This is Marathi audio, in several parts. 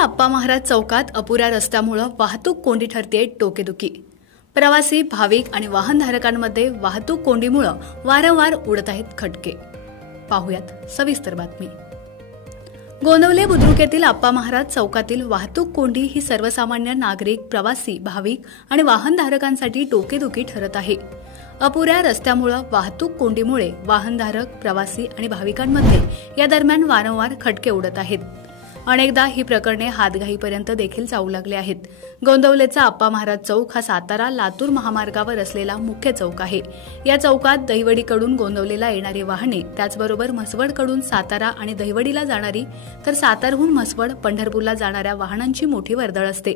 आप्पा महाराज चौकात अपुऱ्या रस्त्यामुळे वाहतूक कोंडी ठरतेय डोकेदुखी। प्रवासी, भाविक आणि वाहनधारकांमध्ये वाहतूक कोंडीमुळे वारंवार उडत आहेत खटके। पाहुयात सविस्तर बातमी। गोंदवले बुद्रुक येथील आप्पा महाराज चौकातील वाहतूक कोंडी ही सर्वसामान्य नागरिक, प्रवासी, भाविक आणि वाहनधारकांसाठी डोकेदुखी ठरत आहे। अपुऱ्या रस्त्यामुळे वाहतूक कोंडीमुळे वाहनधारक, प्रवासी आणि भाविकांमध्ये या दरम्यान वारंवार खटके उडत आहेत। अनेकदा ही प्रकरणे हातघाईपर्यंत देखील जाऊ लागले आहेत। गोंदवलेचा आप्पा महाराज चौक हा सातारा लातूर महामार्गावर असलेला मुख्य चौक आहे। या चौकात दहिवडीकडून गोंदवलेला येणारी वाहने, त्याचबरोबर म्हसवडकडून सातारा आणि दहिवडीला जाणारी, तर सातारहून म्हसवड, पंढरपूरला जाणाऱ्या वाहनांची मोठी वर्दळ असते।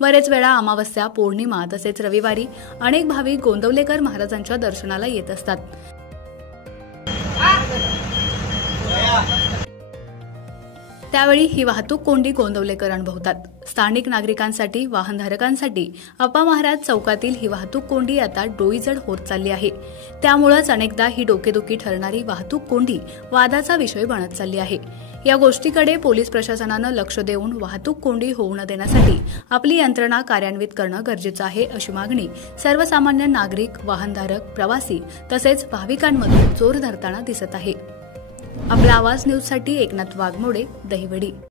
बरेच वेळा अमावस्या, पौर्णिमा तसेच रविवारी अनेक भाविक गोंदवलेकर महाराजांच्या दर्शनाला येत असतात। त्यावेळी ही वाहतूक कोंडी गोंदवलेकर अनुभवतात। स्थानिक नागरिकांसाठी, वाहनधारकांसाठी आप्पा महाराज चौकातील ही वाहतूक कोंडी आता डोईजड होत चालली आहे। त्यामुळेच अनेकदा ही डोकेदुखी ठरणारी वाहतूक कोंडी वादाचा विषय बनत चालली आहे। या गोष्टीकडे पोलीस प्रशासनानं लक्ष देऊन वाहतूक कोंडी होऊ न देण्यासाठी आपली यंत्रणा कार्यान्वित करणं गरजेचं आहे, अशी मागणी सर्वसामान्य नागरिक, वाहनधारक, प्रवासी तसेच भाविकांमधून जोर धरताना दिसत आहे। आपला आवाज न्यूजसाठी एकनाथ वाघमोडे, दहिवडी।